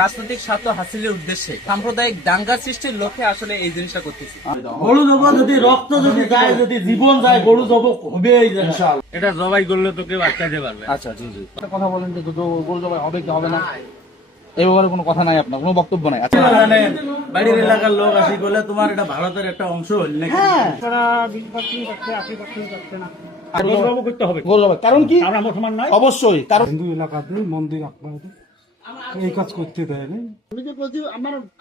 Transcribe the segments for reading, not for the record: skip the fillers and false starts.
রাজনৈতিক স্বার্থ হাসিলের উদ্দেশ্যে সাম্প্রদায়িক দাঙ্গা সৃষ্টির লক্ষ্যে আসলে এই জিনিসটা করতেছি। গরু জব যদি রক্ত যদি যায়, যদি জীবন যায়, গরু জব হবে ইনশাআল্লাহ। এটা জবাই করলে তো কেউ আটকাতে পারবে। আচ্ছা, জি জি, একটা কথা বলেন যে গরু জবাই হবে কি হবে না, এই ব্যাপারে কোনো কথা নাই, আপনার কোনো বক্তব্য নাই? আচ্ছা, মানে বাড়ির এলাকার লোক আসি বলে তোমার এটা ভারতের একটা অংশ হল নাকি? গর্ব করতে হবে। গরু জবাই কারণ কি? আমরা মুসলমান নয়। অবশ্যই কারণ হিন্দু এলাকাতে মন্দির আপনাদের এই কাজ করতে দেয় না। আমি যে বলছি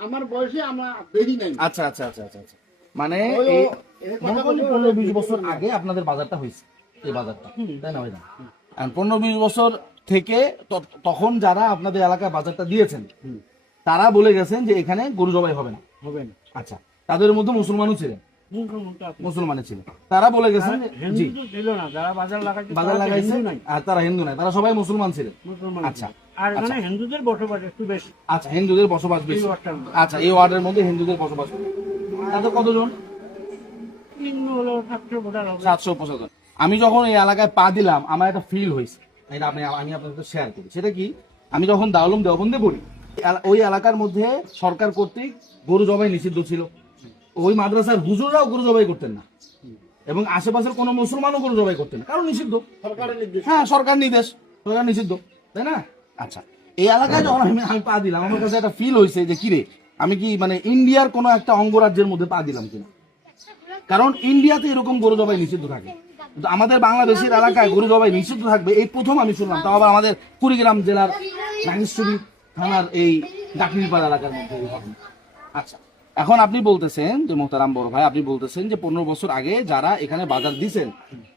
আমার বয়সে আমরা দেরি নাই। আচ্ছা আচ্ছা আচ্ছা আচ্ছা আচ্ছা, মানে এই মনে করেন 15-20 বছর আগে আপনাদের বাজারটা হয়েছে, এই বাজারটা, তাই না ভাই? না, 15-20 বছর থেকে তখন যারা আপনাদের এলাকায় বাজারটা দিয়েছেন তারা বলে গেছেন যে এখানে গরু জবাই হবে না। আচ্ছা, তাদের মধ্যে মুসলমানও ছিলেন, মুসলমানই ছিলেন, তারা বলে গেছেন জি ছিল না, যারা বাজার লাগাইছে আর তারা হিন্দু নাই, তারা সবাই মুসলমান ছিলেন। আচ্ছা, আর এখানে হিন্দুদের বসবাস একটু বেশি। আচ্ছা, হিন্দুদের বসবাস বেশি। আচ্ছা, এই ওয়ার্ডের মধ্যে হিন্দুদের বসবাস বেশি। তাতে কতজন? হিন্দু হলো 775। আমি যখন এই এলাকায় পা দিলাম আমার একটা ফিল হয়েছে, আমি আপনাদের সাথে শেয়ার করি। সেটা কি, আমি যখন দাউলুম দেওবন্দে পড়ি, ওই এলাকার মধ্যে সরকার কর্তৃক গরু জবাই নিষিদ্ধ ছিল। ওই মাদ্রাসার হুজুররাও গরু জবাই করতেন না, এবং আশেপাশের কোনো মুসলমানও গরু জবাই করতেন না, কারণ নিষিদ্ধ, সরকারের নির্দেশ। হ্যাঁ, সরকার নিষিদ্ধ, তাই না? আচ্ছা, এই এলাকায় যখন আমি পা দিলাম আমার কাছে একটা ফিল হয়েছে যে কিরে, আমি কি মানে ইন্ডিয়ার কোনো একটা অঙ্গরাজ্যের মধ্যে পা দিলাম কিনা, কারণ ইন্ডিয়াতে এরকম গরু জবাই নিষিদ্ধ থাকে, কিন্তু আমাদের বাংলাদেশের এলাকায় গরু জবাই নিষিদ্ধ থাকবে এই প্রথম আমি শুনলাম, তাও আবার আমাদের কুড়িগ্রাম জেলার নাগেশ্বরী থানার এই ডাকনিপাড়া এলাকার মধ্যে। আচ্ছা, এখন আপনি বলতেছেন যে মোহতারাম বড় ভাই, আপনি বলতেছেন যে 15 বছর আগে যারা এখানে বাজার দিচ্ছেন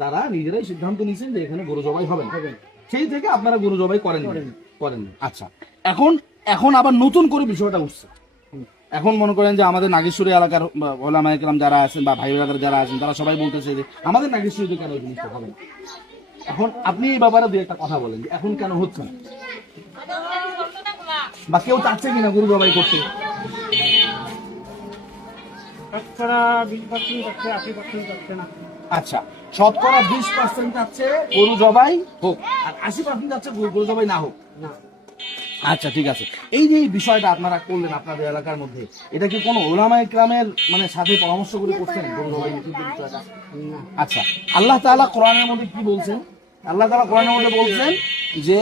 তারা নিজেরাই সিদ্ধান্ত নিয়েছেন যে এখানে গরু জবাই হবে না, সেই থেকে আপনারা গরু জবাই করেন। আচ্ছা, এখন আবার নতুন করে বিষয়টা উঠছে। এখন মনে করেন যে আমাদের নাগেশ্বরী এলাকার ওলামায়ে কেরাম যারা আছেন বা ভাই ব্রাদার যারা আছেন তারা সবাই বলতেছে যে আমাদের নাগেশ্বরীতে কেন এই জিনিসটা হবে না। এখন আপনি এই ব্যাপারে দুই একটা কথা বলেন যে এখন কেন হচ্ছে না, বা কেউ চাচ্ছে কিনা গরু জবাই করতে? শতকরা 20% যাচ্ছে, 80% যাচ্ছে না। আচ্ছা, শতকরা 20% যাচ্ছে গরু জবাই হোক, আর 80% যাচ্ছে গরু জবাই না হোক। আচ্ছা, ঠিক আছে। এই যে বিষয়টা আপনারা করলেন আপনাদের এলাকার মধ্যে, এটা কি কোনো ওলামায়ে কেরামের মানে সাথে পরামর্শ করে করছেন গরু জবাই নিষিদ্ধ বিষয়টা? আচ্ছা, আল্লাহ তাআলা কোরআনের মধ্যে কি বলছেন? আল্লাহ তাআলা কোরআনের মধ্যে বলছেন যে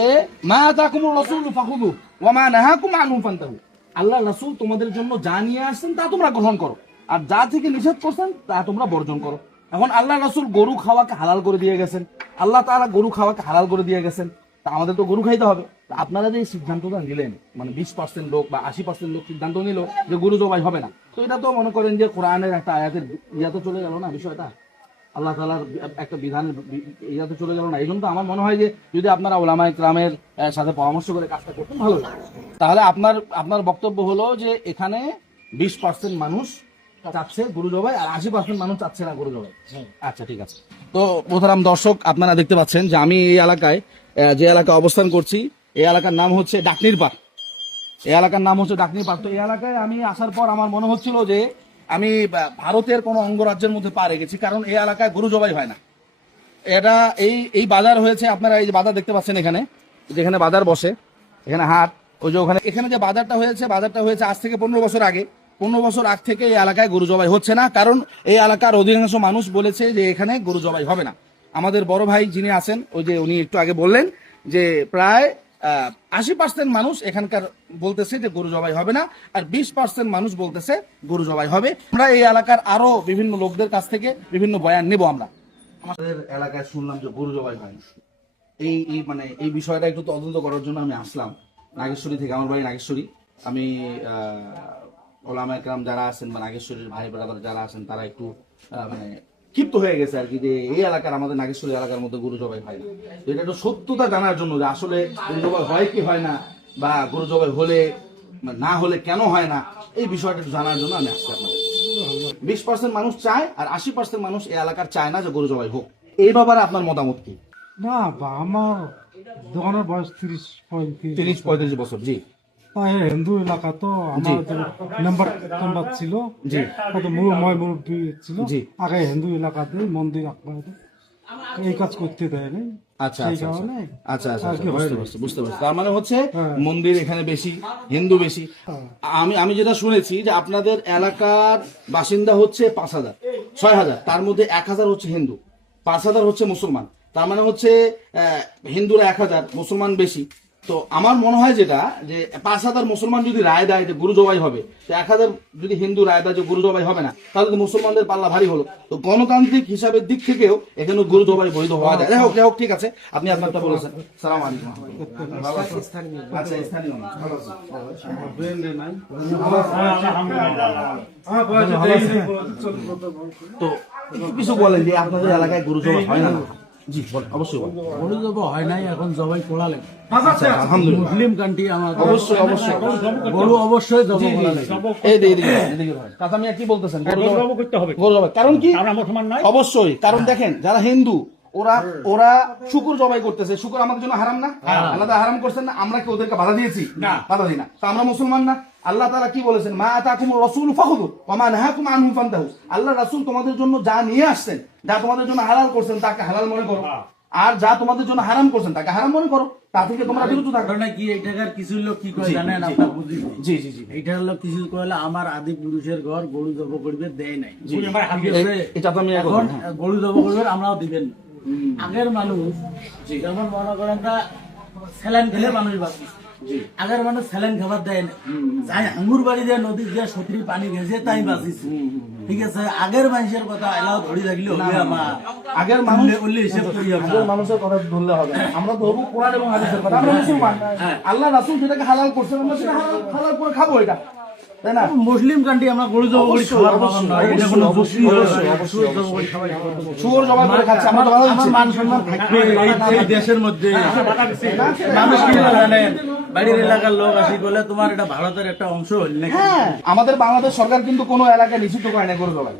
মা আতাকুমুর রাসূলু ফাখুযু ওয়া মা নাহাকুম আনহু ফান্তাহু। আল্লাহ রাসূল তোমাদের জন্য যা নিয়ে আসছেন তা তোমরা গ্রহণ করো, আর যা থেকে নিষেধ করছেন তা তোমরা বর্জন করো। এখন আল্লাহ রাসূল গরু খাওয়াকে হালাল করে দিয়ে গেছেন, আল্লাহ তাআলা গরু খাওয়াকে হালাল করে দিয়ে গেছেন, তা আমাদের তো গরু খাইতে হবে। আপনারা যে সিদ্ধান্তটা নিলেন, মানে 20% লোক বা 80% লোক সিদ্ধান্ত নিল যে গরু জবাই হবে না, তো এটা তো মনে করেন যে কোরআনের একটা আয়াতের ইয়াতে চলে গেল না বিষয়টা, আল্লাহ তাআলার একটা বিধানের ইয়াতে চলে গেল না। এই জন্য আমার মনে হয় যে যদি আপনারা ওলামায়ে কেরামের সাথে পরামর্শ করে কাজটা করতেন ভালো হতো। তাহলে আপনার বক্তব্য হলো যে এখানে 20% মানুষ চাচ্ছে গরু জবাই আর 80% মানুষ চাচ্ছে না গরু জবাই। আচ্ছা, ঠিক আছে। তো মোহতারাম দর্শক, আপনারা দেখতে পাচ্ছেন যে আমি এই এলাকায় যে এলাকায় অবস্থান করছি, এই এলাকার নাম হচ্ছে ডাকনিরপাড়। তো এই এলাকায় আমি আসার পর আমার মনে হচ্ছিল যে আমি ভারতের কোনো অঙ্গরাজ্যের মধ্যে পা রেখেছি, কারণ এই এলাকায় গরু জবাই হয় না। এটা এই বাজার হয়েছে, আপনারা এই যে বাজার দেখতে পাচ্ছেন, এখানে যেখানে বাজার বসে, এখানে হাট, ওই যে ওখানে এখানে যে বাজারটা হয়েছে আজ থেকে 15 বছর আগে। 15 বছর আগ থেকে এই এলাকায় গরু জবাই হচ্ছে না, কারণ এই এলাকার অধিকাংশ মানুষ বলেছে যে এখানে গরু জবাই হবে না। আমাদের বড় ভাই যিনি আছেন, ওই যে উনি একটু আগে বললেন যে প্রায় 80% মানুষ এখানকার বলতেছে যে গরু জবাই হবে না, আর 20% মানুষ বলতেছে গরু জবাই হবে। আমরা এই এলাকার আরো বিভিন্ন লোকদের কাছ থেকে বিভিন্ন বয়ান নেব। আমরা আমাদের এলাকায় শুনলাম যে গরু জবাই হয় না, মানে এই বিষয়টা একটু তদন্ত করার জন্য আমি আসলাম নাগেশ্বরী থেকে। আমার বাড়ি নাগেশ্বরী। আমি ওলামায়ে কেরাম যারা আছেন বা নাগেশ্বরীর ভাই ব্রাদার যারা আছেন তারা একটু মানে ক্ষিপ্ত হয়ে গেছে আর কি, যে এই এলাকার আমাদের নাগেশ্বরী এলাকার মধ্যে গরু জবাই হয় না। তো এটা একটু সত্যতা জানার জন্য যে আসলে গরু জবাই হয় কি হয় না, বা গরু জবাই হলে না হলে কেন হয় না, এই বিষয়টা একটু জানার জন্য আমি আসছি আপনার। 20% মানুষ চায় আর 80% মানুষ এই এলাকার চায় না যে গরু জবাই হোক। এই ব্যাপারে আপনার মতামত কি? না, আমার দোকানের বয়স 30-35 বছর। জি, হিন্দু এলাকা তো আমার নাম্বার ছিল, জি, মুরব্বী ছিল। আগে হিন্দু এলাকাতে মন্দির আপনাদের এই কাজ করতে দেয় না। আচ্ছা সেই আচ্ছা আচ্ছা। কারণে আচ্ছা আচ্ছা আর আচ্ছা, কি বুঝতে হয় পারছি বুঝতে পারছি। তার মানে হচ্ছে হ্যাঁ। মন্দির এখানে বেশি, হিন্দু বেশি। আমি যেটা শুনেছি যে আপনাদের এলাকার বাসিন্দা হচ্ছে 5,000 6,000, তার মধ্যে 1,000 হচ্ছে হিন্দু, 5,000 হচ্ছে মুসলমান। তার মানে হচ্ছে হিন্দুরা 1,000, মুসলমান বেশি। তো আমার মনে হয় যেটা যে 5,000 মুসলমান যদি রায় দেয় যে গুরু জবাই হবে, তো 1,000 যদি হিন্দু রায় দেয় যে গুরু জবাই হবে না, তাহলে তো মুসলমানদের পাল্লা ভারী হলো। তো গণতান্ত্রিক হিসাবের দিক থেকেও এখানে গুরু জবাই বৈধ হওয়া যায়। যাই হোক ঠিক আছে, আপনি আপনারটা বলেছেন। সালাম আলাইকুম। ভালো আছেন? আচ্ছা, স্থানীয় মানুষ। ভালো আছেন? তো একটু কিছু বলেন যে আপনাদের এলাকায় গুরু জবাই হয় না? জি বলেন, অবশ্যই বলেন। গরু জবাই হয় নাই, এখন জবাই করা লাগে। আচ্ছা, আলহামদুলিল্লাহ। মুসলিম কান্ট্রি আমাদের, অবশ্যই অবশ্যই। গরু অবশ্যই জবাই করা লাগে। এই যে এদিকে ধরেন। কাকা মিয়া কি বলতেছেন? গরু জবাই জবাই করতে হবে। গরু জবাই কারণ কি? আমরা মুসলমান নয়। অবশ্যই, কারণ দেখেন যারা হিন্দু ওরা শুকুর জবাই করতেছে। শুকুর আমাদের জন্য হারাম না? আল্লাহ তাআলা হারাম করছেন না? আমরা কি ওদেরকে বাধা দিয়েছি? না, বাধা দিই না। তো আমরা মুসলমান না? আল্লাহ তাআলা কি বলেছেন? মা আতাকুমুর রাসূলু ফাখুযু ওয়া মা নাহাকুম আনহু ফান্তাহু। আল্লাহ রাসূল তোমাদের জন্য যা নিয়ে আসছেন, যা তোমাদের জন্য হালাল করছেন তাকে হালাল মনে করো, আর যা তোমাদের জন্য হারাম করছেন তাকে হারাম মনে করো। তা থেকে তোমরা বিরত থাকো। ঘটনা কি, এই টাকার কিছু লোক কি করে জানেন? আপনার বুঝি জি জি জি। এইটার লোক কিছু কইলে আমার আদি পুরুষের ঘর গরু জবাই করবে দেয় নাই। বুঝি ভাই, হাত ঠিক আছে? এটা তো আমি এখন গরু জবাই করবে, আমরাও দিবেন না। আগের মানুষ যেমন মনে করেন স্যালাইন খেলে মানুষ বাঁচে, আগের মানুষ স্যালাইন খাবার দেয় না, যাই আঙ্গুর বাড়ি দিয়ে নদী দিয়ে সতরি পানি গেছে তাই বাঁচিস। ঠিক আছে, আগের মানুষের কথা এলাও ধরি রাখলে হবে আমার। আগের মানুষ উল্লে হিসেব করি আমরা। আগের মানুষের কথা ধরলে হবে না। আমরা ধরবো কোরআন এবং হাদিসের কথা। আমরা মুসলমান, আল্লাহ রাসূল যেটাকে হালাল করছেন আমরা সেটা হালাল করে খাবো, এটা তাই না? মুসলিম কান্ট্রি আমরা গরু জবাই করি, খাবার পাবো না, এটা কোনো যুক্তি হলো না। শুয়োর জবাই করে খাচ্ছে, আমরা তো বাধা আমার দিচ্ছি। মান সম্মান থাকবে এই দেশের মধ্যে। মানুষ কি জানেন, বাড়ির এলাকার লোক আসি বলে তোমার এটা ভারতের একটা অংশ হল নাকি? হ্যাঁ, আমাদের বাংলাদেশ সরকার কিন্তু কোনো এলাকায় নিষিদ্ধ করে নাই গরু জবাই।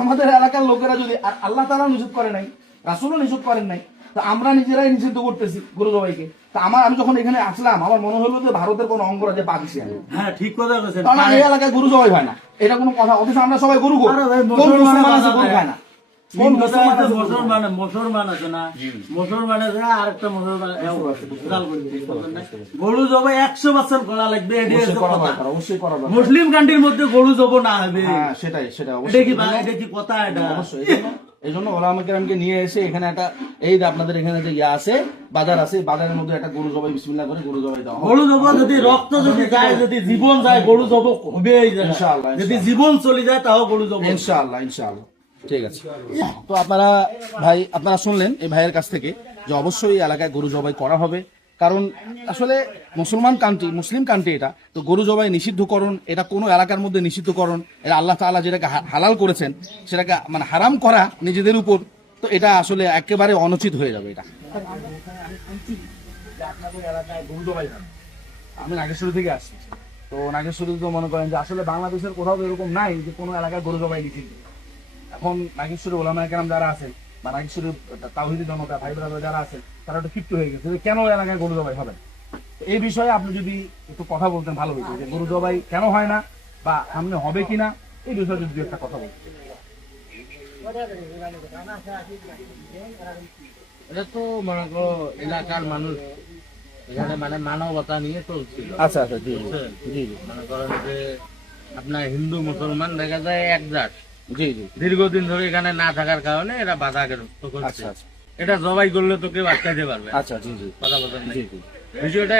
আমাদের এলাকার লোকেরা যদি, আর আল্লাহ তাআলা নিষিদ্ধ করে নাই, রাসূলও নিষিদ্ধ করেন নাই, তো আমরা নিজেরাই নিষিদ্ধ করতেছি গরু জবাইকে। তা আমি যখন এখানে আসলাম আমার মনে হলো যে ভারতের কোনো অঙ্গরাজ্যে পা দিছি আমি। হ্যাঁ, ঠিক কথা বলেছেন। কারণ এই এলাকায় গরু জবাই হয় না, এটা কোনো কথা। অথচ আমরা সবাই গরু খাই। আরে ভাই, কোন মুসলমান আছে মুসলমান গরু খায় না? কোন কোন মুসলমান আছে গরু খায় না? মুসলমান আছে না, মুসলমান আছে না, আরেকটা মুসলমান গরু জবাই 100% করা লাগবে, এটাই হচ্ছে অবশ্যই করা কথা। দরকার, অবশ্যই করা দরকার। মুসলিম কান্ট্রির মধ্যে গরু জবাই না হবে, হ্যাঁ, সেটাই এটা অবশ্যই। কি এটা কি কথা? এটা অবশ্যই এই জন্য ওলামা কেরামকে নিয়ে এসে এখানে একটা, এই যে আপনাদের এখানে যে ইয়া আছে, বাজার আছে, বাজারের মধ্যে একটা গরু জবাই বিসমিল্লাহ করে গরু জবাই দেওয়া হবে। গরু জবাই যদি রক্ত যদি যায়, যদি জীবন যায়, গরু জবাই হবে। ইনশাআল্লাহ, যদি জীবন চলে যায় তাও গরু জবাই। ইনশাআল্লাহ ইনশাআল্লাহ, ঠিক আছে। তো আপনারা শুনলেন এই ভাইয়ের কাছ থেকে যে অবশ্যই এই এলাকায় গরু জবাই করা হবে। কারণ আসলে মুসলিম কান্ট্রি এটা, তো গরু জবাই নিষিদ্ধকরণ, এটা কোনো এলাকার মধ্যে নিষিদ্ধকরণ, এটা আল্লাহ তাআলা যেটাকে হালাল করেছেন সেটাকে মানে হারাম করা নিজেদের উপর, তো এটা আসলে একেবারে অনুচিত হয়ে যাবে এটা। আপনাদের এলাকায় গরু জবাই হয়, আমি নাগেশ্বরী থেকে আসছি। তো নাগেশ্বরী তো মনে করেন যে আসলে বাংলাদেশের কোথাও এরকম নাই যে কোনো এলাকায় গরু জবাই নিষিদ্ধ। এখন নাগেশ্বরী ওলামায়ে কেরাম যারা আছেন বা নাগেশ্বরী তাওহীদি জনতা ভাই ব্রাদার যারা আছেন, তারা একটু ক্ষিপ্ত হয়ে গেছে যে কেন এলাকায় গরু জবাই হবে। এই বিষয়ে আপনি যদি একটু কথা বলতেন ভালো হতো, যে গরু জবাই কেন হয় না বা সামনে হবে কিনা, এই বিষয়ে যদি একটা কথা বলতেন। এটা তো মনে করো এলাকার মানুষ এখানে মানে মানবতা নিয়ে চলছিল। আচ্ছা আচ্ছা, জি জি মনে করেন যে আপনার হিন্দু মুসলমান দেখা যায় একজাত, জি জি, দীর্ঘদিন ধরে এখানে না থাকার কারণে এরা বাধাগ্রস্ত করছে। আচ্ছা আচ্ছা এটা জবাই করলে তো কেউ আটকাইতে পারবে না। আচ্ছা, জি জি কথা বলেন জি জি, বিষয়টা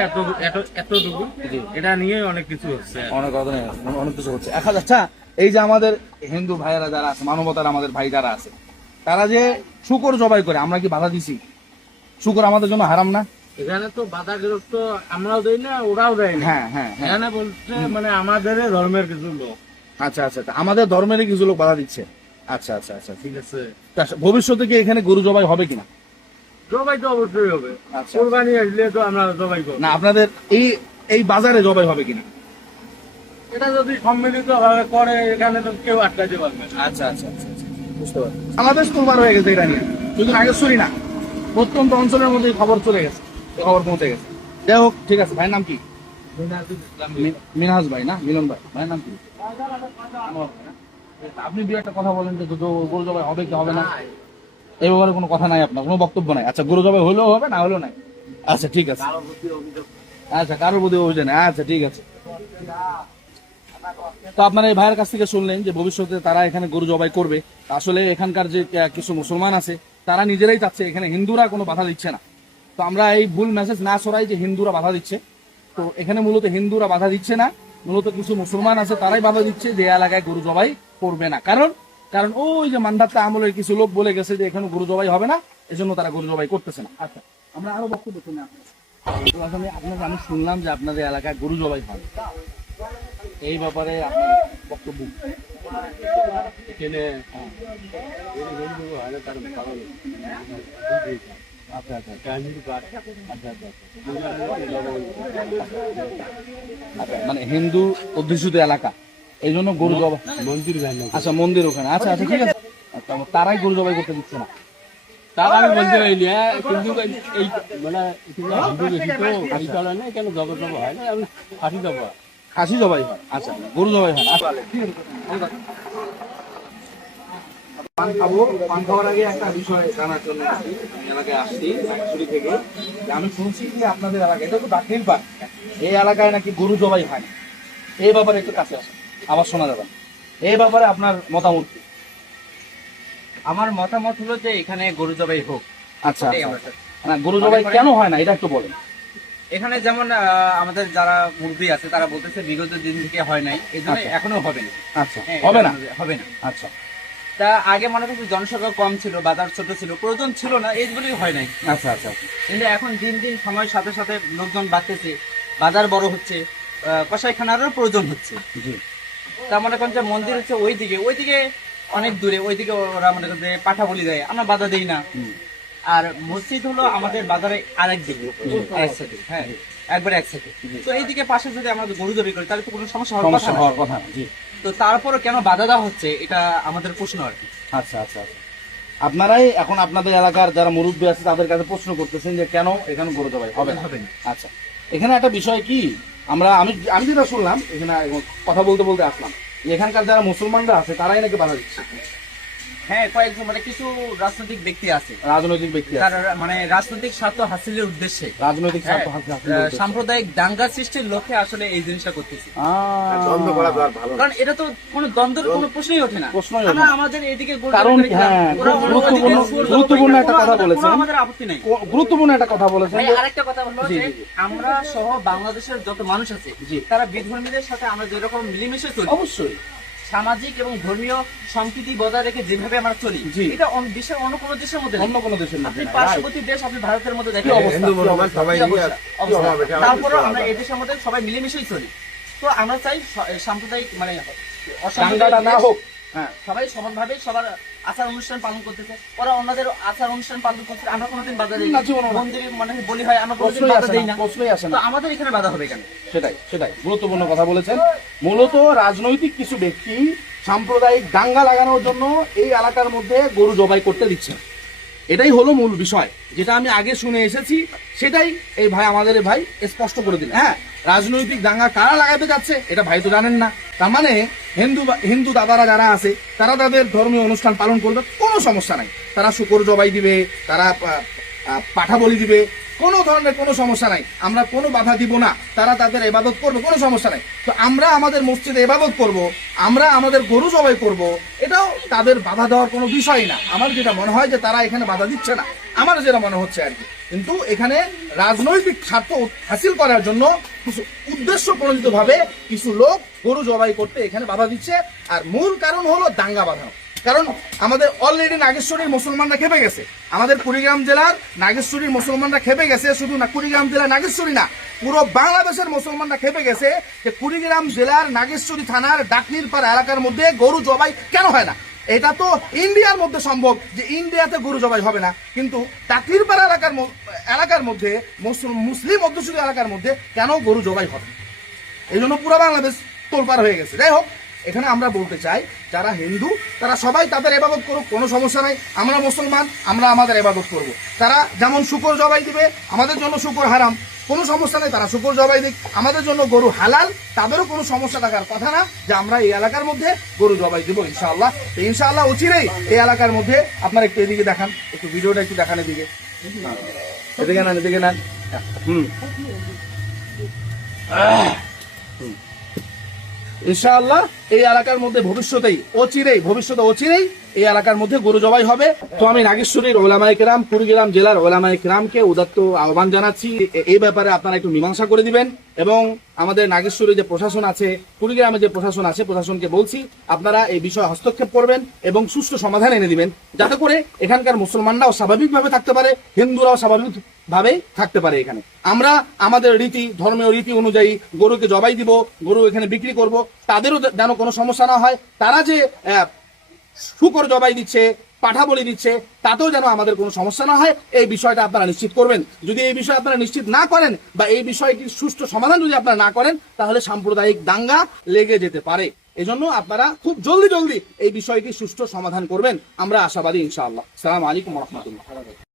এতটুকু, এটা নিয়ে অনেক কিছু হচ্ছে। অনেক কিছু হচ্ছে। এখন আচ্ছা, এই যে আমাদের হিন্দু ভাইয়েরা যারা আছে, মানবতার আমাদের ভাই যারা আছে, তারা যে শুকর জবাই করে, আমরা কি বাধা দিছি? শুকর আমাদের জন্য হারাম না? এখানে তো বাধাগ্রস্ত আমরাও দেই না, ওরাও দেয় না। হ্যাঁ হ্যাঁ হ্যাঁ, এখানে বলছে মানে আমাদের ধর্মের কিছু লোক। আচ্ছা আচ্ছা, তা আমাদের ধর্মেরই কিছু লোক বাধা দিচ্ছে। আচ্ছা আচ্ছা আচ্ছা, ঠিক ঠিক আছে, আছে। ভবিষ্যতে কি এখানে গরু জবাই হবে কিনা? জবাই তো অবশ্যই হবে। আচ্ছা। কোরবানি আসলে তো আমরা জবাই করব। না, আপনাদের এই বাজারে জবাই হবে কিনা? এটা যদি সম্মিলিত ভাবে করে এখানে তো কেউ আটকাতে পারবে না। আচ্ছা আচ্ছা আচ্ছা আচ্ছা, বুঝতে পারছি। বাংলাদেশ তোলবার হয়ে গেছে এটা নিয়ে, শুধু নাগেশ্বরী না, প্রত্যন্ত অঞ্চলের মধ্যে খবর চলে গেছে, খবর পৌঁছে গেছে। যাই হোক, ঠিক আছে। ভাইয়ের নাম কি? মিনহাজ ভাই না, মিলন ভাই। ভাইয়ের নাম কি? আপনি দু একটা কথা বলেন যে গরু জবাই হবে কি হবে না? এই ব্যাপারে কোনো কথা নাই, আপনার কোনো বক্তব্য নাই? আচ্ছা, গরু জবাই হলেও হবে, না হলেও নাই। আচ্ছা ঠিক আছে, আচ্ছা কারোর প্রতি অভিযোগ নেই। আচ্ছা ঠিক আছে। তো আপনারা এই ভাইয়ের কাছ থেকে শুনলেন যে ভবিষ্যতে তারা এখানে গরু জবাই করবে। আসলে এখানকার যে কিছু মুসলমান আছে তারা নিজেরাই চাচ্ছে, এখানে হিন্দুরা কোনো বাধা দিচ্ছে না। তো আমরা এই ভুল মেসেজ না ছড়াই যে হিন্দুরা বাধা দিচ্ছে। তো এখানে মূলত হিন্দুরা বাধা দিচ্ছে না, মূলত কিছু মুসলমান আছে তারাই বাধা দিচ্ছে যে এলাকায় গরু জবাই করবে না। কারণ ওই যে মান্দাতা আমলের কিছু লোক বলে গেছে যে এখানে গরু জবাই হবে না, এজন্য তারা গরু জবাই করতেছে না। আচ্ছা, আমরা আরো বক্তব্য শুনে আমি শুনলাম যে আপনাদের এলাকায় গরু জবাই হয়, এই ব্যাপারে আপনার বক্তব্য? আচ্ছা আচ্ছা আচ্ছা, মানে হিন্দু অধ্যুষিত এলাকা, এই জন্য গরু জবাই মন্দির। আচ্ছা, মন্দির ওখানে। আচ্ছা আচ্ছা ঠিক আছে। আচ্ছা, তারাই গরু জবাই করতে দিচ্ছে না। তার আমি বলতে পারিনি, কিন্তু এই মানে হিন্দু বেশি তো খাসি চলে না, কেন জবর জব হয় না, খাসি জব হয়। খাসি জবাই হয়, আচ্ছা, গরু জবাই হয়। আচ্ছা ঠিক আছে। পান খাবো, পান খাওয়ার আগে একটা বিষয় জানার জন্য এলাকায় আসছি নাগেশ্বরী থেকে। আমি শুনছি যে আপনাদের এলাকায়, এটা তো দাখিল পার্ক, এই এলাকায় নাকি গরু জবাই হয় না। এই ব্যাপারে একটু কাছে আসেন, আবার শোনা যাবে। এই ব্যাপারে আপনার মতামত কি? আমার মতামত হলো যে এখানে গরু জবাই হোক। আচ্ছা, এটাই আমার কাছে। না গরু জবাই কেন হয় না এটা একটু বলেন। এখানে যেমন আমাদের যারা মুরব্বী আছে তারা বলতেছে বিগত দিন থেকে হয় নাই, এই জন্য আচ্ছা। এখনো হবে না। আচ্ছা, হ্যাঁ, হবে না? হবে না। আচ্ছা তা আগে মনে করছি জনসংখ্যা কম ছিল, বাজার ছোট ছিল, প্রয়োজন ছিল না, এইগুলোই হয় নাই। আচ্ছা আচ্ছা কিন্তু এখন দিন দিন সময়ের সাথে সাথে লোকজন বাড়তেছে, বাজার বড় হচ্ছে, কসাইখানারও প্রয়োজন হচ্ছে। জি। তা মনে করেন যে মন্দির হচ্ছে ওইদিকে অনেক দূরে, ওইদিকে ওরা মনে করেন যে পাঠা বলি দেয়, আমরা বাধা দিই না। আর মসজিদ হলো আমাদের বাজারে আরেক দিকে, একসাথে, হ্যাঁ একবারে একসাথে। তো এইদিকে পাশে যদি আমরা গরু জবাই করি তাহলে তো কোনো সমস্যা হওয়ার কথা না। হওয়ার কথা না। জি। তো তারপরে কেন বাধা দেওয়া হচ্ছে, এটা আমাদের প্রশ্ন আর কি। আচ্ছা আচ্ছা আচ্ছা, আপনারাই এখন আপনাদের এলাকার যারা মুরব্বী আছে তাদের কাছে প্রশ্ন করতেছেন যে কেন এখানে গরু জবাই হবে না? হবে না। আচ্ছা, এখানে একটা বিষয় কি, আমি যেটা শুনলাম, এখানে কথা বলতে বলতে আসলাম, এখানকার যারা মুসলমানরা আছে তারাই নাকি বাধা দিচ্ছে। হ্যাঁ, কয়েকজন মানে কিছু রাজনৈতিক ব্যক্তি আছে, রাজনৈতিক ব্যক্তি আছে, তারা মানে রাজনৈতিক স্বার্থ হাসিলের উদ্দেশ্যে, রাজনৈতিক হ্যাঁ, স্বার্থ হাসিলের উদ্দেশ্যে। সাম্প্রদায়িক দাঙ্গা সৃষ্টির লক্ষ্যে আসলে এই জিনিসটা করতেছি। দ্বন্দ্ব করা তো আর ভালো না। কারণ এটা তো কোনো দ্বন্দ্বের কোনো প্রশ্নই ওঠে না। প্রশ্নই ওঠে না। আমরা আমাদের এদিকে গরু কারণ জবাই করি, হ্যাঁ, ওরা খুব অন্য দিকে গুরুত্বপূর্ণ একটা কথা কোনো বলেছেন। আমাদের আপত্তি নাই। গুরুত্বপূর্ণ একটা কথা বলেছেন ভাই, যে আরেকটা কথা হলো জি, যে জি, জি। আমরা সহ বাংলাদেশের যত মানুষ আছে তারা বিধর্মীদের সাথে আমরা যেরকম মিলেমিশে চলি, অবশ্যই সামাজিক এবং ধর্মীয় সম্প্রীতি বজায় রেখে যেভাবে আমরা চলি, জি। এটা বিশ্বের অন্য কোনো দেশের মধ্যে নেই। অন্য কোনো দেশের মধ্যে আপনি নাই। পার্শ্ববর্তী দেশ, আপনি ভারতের মধ্যে দেখেন কি অবস্থা, হিন্দু মুসলমান সবাই কি নিয়ে অবস্থা? কি হবে এটা আমাদের তারপরে বুঝতে আমরা হবে। এই দেশের মধ্যে সবাই মিলেমিশেই চলি। তো আমরা চাই সাম্প্রদায়িক মানে দাঙ্গাটা না হোক। হ্যাঁ, সবাই সমানভাবে সবার আচার অনুষ্ঠান পালন করতেছে, ওরা অন্যদের আচার অনুষ্ঠান পালন করতেছে, আমরা কোনোদিন বাধা দিই না, জীবনেও না। মন্দিরে মানে বলি হয়, আমরা কোনোদিন প্রশ্নই বাধা আসে দিই না, না। প্রশ্নই আসে তো না। আমাদের এখানে বাধা হবে কেন? সেটাই গুরুত্বপূর্ণ কথা বলেছেন। মূলত রাজনৈতিক কিছু ব্যক্তি সাম্প্রদায়িক দাঙ্গা লাগানোর জন্য এই এলাকার মধ্যে গরু জবাই করতে দিচ্ছে, এটাই হলো মূল বিষয়। যেটা আমি আগে শুনে এসেছি সেটাই এই ভাই, আমাদের এই ভাই স্পষ্ট করে দিলেন। হ্যাঁ, রাজনৈতিক দাঙ্গা কারা লাগাতে যাচ্ছে এটা ভাই তো জানেন না। তার মানে হিন্দু দাদারা যারা আছে তারা তাদের ধর্মীয় অনুষ্ঠান পালন করবে, কোনো সমস্যা নাই। তারা শূকর জবাই দিবে, তারা পাঠা বলি দিবে, কোনো ধরনের কোনো সমস্যা নাই, আমরা কোনো বাধা দিব না। তারা তাদের ইবাদত করবে, কোনো সমস্যা নাই। তো আমরা আমাদের মসজিদে ইবাদত করব, আমরা আমাদের গরু জবাই করব, এটাও তাদের বাধা দেওয়ার কোনো বিষয় না। আমার যেটা মনে হয় যে তারা এখানে বাধা দিচ্ছে না, আমার যেটা মনে হচ্ছে আর কি। কিন্তু এখানে রাজনৈতিক স্বার্থ হাসিল করার জন্য কিছু উদ্দেশ্য প্রণোদিত ভাবে কিছু লোক গরু জবাই করতে এখানে বাধা দিচ্ছে। আর মূল কারণ হলো দাঙ্গা বাঁধানো। কারণ আমাদের অলরেডি নাগেশ্বরীর মুসলমানরা খেপে গেছে, আমাদের কুড়িগ্রাম জেলার নাগেশ্বরীর মুসলমানরা খেপে গেছে। শুধু না কুড়িগ্রাম জেলা নাগেশ্বরী না, পুরো বাংলাদেশের মুসলমানরা খেপে গেছে যে কুড়িগ্রাম জেলার নাগেশ্বরী থানার ডাকনিরপাড়া এলাকার মধ্যে গরু জবাই কেন হয় না। এটা তো ইন্ডিয়ার মধ্যে সম্ভব যে ইন্ডিয়াতে গরু জবাই হবে না, কিন্তু ডাকনিরপাড়া এলাকার মধ্যে মুসলিম অধ্যুষিত এলাকার মধ্যে কেন গরু জবাই হবে? এই জন্য পুরো বাংলাদেশ তোলপাড় হয়ে গেছে। যাই হোক, এখানে আমরা বলতে চাই যারা হিন্দু তারা সবাই তাদের ইবাদত করুক, কোনো সমস্যা নাই। আমরা মুসলমান, আমরা আমাদের ইবাদত করব। তারা যেমন শূকর জবাই দিবে, আমাদের জন্য শূকর হারাম, কোনো সমস্যা নেই, তারা শুকর জবাই দিক, আমাদের জন্য গরু হালাল, তাদেরও কোনো সমস্যা থাকার কথা না যে আমরা এই এলাকার মধ্যে গরু জবাই দেবো ইনশাআল্লাহ। তো ইনশাআল্লাহ অচিরেই এই এলাকার মধ্যে আপনারা একটু এদিকে দেখান, একটু ভিডিওটা একটু দেখান, এদিকে এদিকে নেন, এদিকে নেন। ইনশাআল্লাহ এই এলাকার মধ্যে ভবিষ্যতে অচিরেই এই এলাকার মধ্যে গরু জবাই হবে। তো আমি নাগেশ্বরীর ওলামায়ে কেরাম, কুড়িগ্রাম জেলার ওলামায়ে কেরামকে উদাত্ত আহ্বান জানাচ্ছি, এই ব্যাপারে আপনারা একটু মীমাংসা করে দিবেন। এবং আমাদের নাগেশ্বরী যে প্রশাসন আছে, কুড়িগ্রামে যে প্রশাসন আছে, প্রশাসনকে বলছি আপনারা এই বিষয়ে হস্তক্ষেপ করবেন এবং সুষ্ঠু সমাধান এনে দিবেন, যাতে করে এখানকার মুসলমানরাও স্বাভাবিকভাবে থাকতে পারে, হিন্দুরাও স্বাভাবিকভাবে থাকতে পারে। এখানে আমরা আমাদের রীতি, ধর্মীয় রীতি অনুযায়ী গরুকে জবাই দিব, গরু এখানে বিক্রি করব, তাদেরও যেন কোনো সমস্যা না হয়। তারা যে শুকর জবাই দিচ্ছে, পাঠা বলি দিচ্ছে, তাতেও যেন আমাদের কোনো সমস্যা না হয়, এই বিষয়টা আপনারা নিশ্চিত করবেন। যদি এই বিষয়ে আপনারা নিশ্চিত না করেন বা এই বিষয়টির সুষ্ঠু সমাধান যদি আপনারা না করেন, তাহলে সাম্প্রদায়িক দাঙ্গা লেগে যেতে পারে। এজন্য আপনারা খুব জলদি এই বিষয়টি সুষ্ঠু সমাধান করবেন, আমরা আশাবাদী ইনশাআল্লাহ। আসসালামু আলাইকুম ওয়া রাহমাতুল্লাহ।